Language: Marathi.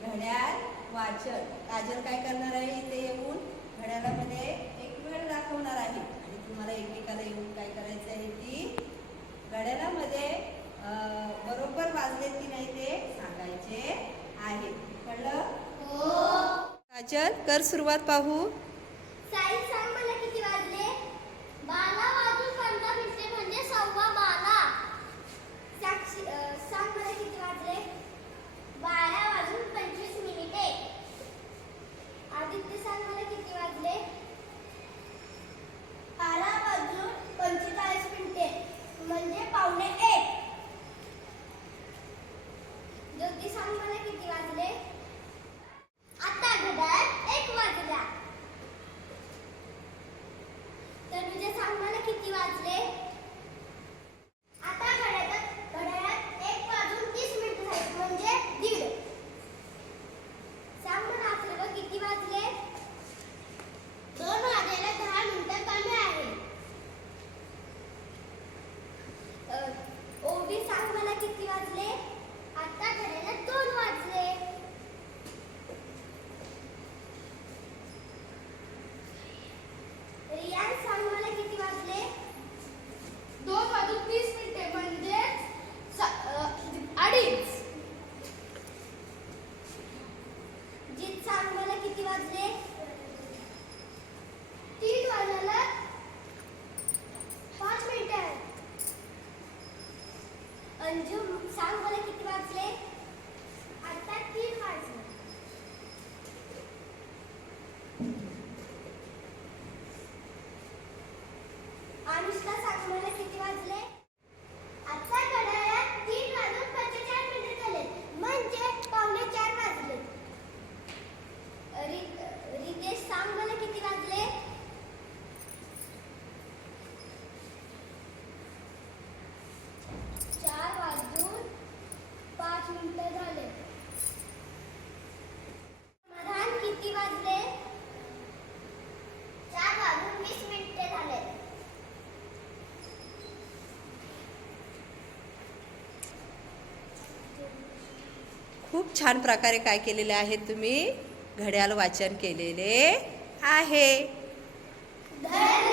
घड्याळ वाचन. काजल काय करणार आहे, इथे येऊन घड्याळामध्ये एक वेळ दाखवणार आहे आणि तुम्हाला एकमेकाला येऊन काय करायचं आहे, ती घड्याळामध्ये बरोबर वाजले की नाही ते सांगायचे आहे. कळलं? हो. काजल कर सुरुवात, पाहू. साई सांग मला किती वाजले? 12 वाजून 15 मिनिटे म्हणजे 12:15. साक्षी सांग मला किती वाजले? 12 वाजून 25 मिनिटे. आदित्य सांग मला किती वाजले? 12 वाजून 45 मिनिटे म्हणजे 12:45. ज्योती सांग मला किती वाजले? आता घड्याळ 1 वाजला. तनुजा सांग मला किती वाजले? आता घड्याळात 1 वाजून 30 मिनिटे झाले म्हणजे 1:30. सांग मला अथर्व किती वाजले? 2 वाजायला 10 मिनिटं कमी आहे. ओवी सांग मला किती वाजले? आता घड्याळात 2 वाजले. रियान सांग मला किती वाजले? 2 वाजून 30 मिनिटे म्हणजे 2:30. जीत सांग मला किती वाजले? 3 वाजायला 5 मिनिटे आहेत. अंजू सांग मला किती वाजले? आता 3 वाजले. अनुष्का सांग मला किती वाजले? आता घड्याळात 3 वाजून 45 मिनिटे झाले म्हणजे 3:45 वाजले. रितेश सांग मला किती वाजले? 4 वाजून 5 मिनिटे झाले. समाधान किती वाजले? 4 वाजून 20 मिनिटे झाले. खूप छान प्रकारे काय केलेले आहे तुम्ही, घड्याळ वाचन केलेले आहे. धन्यवाद.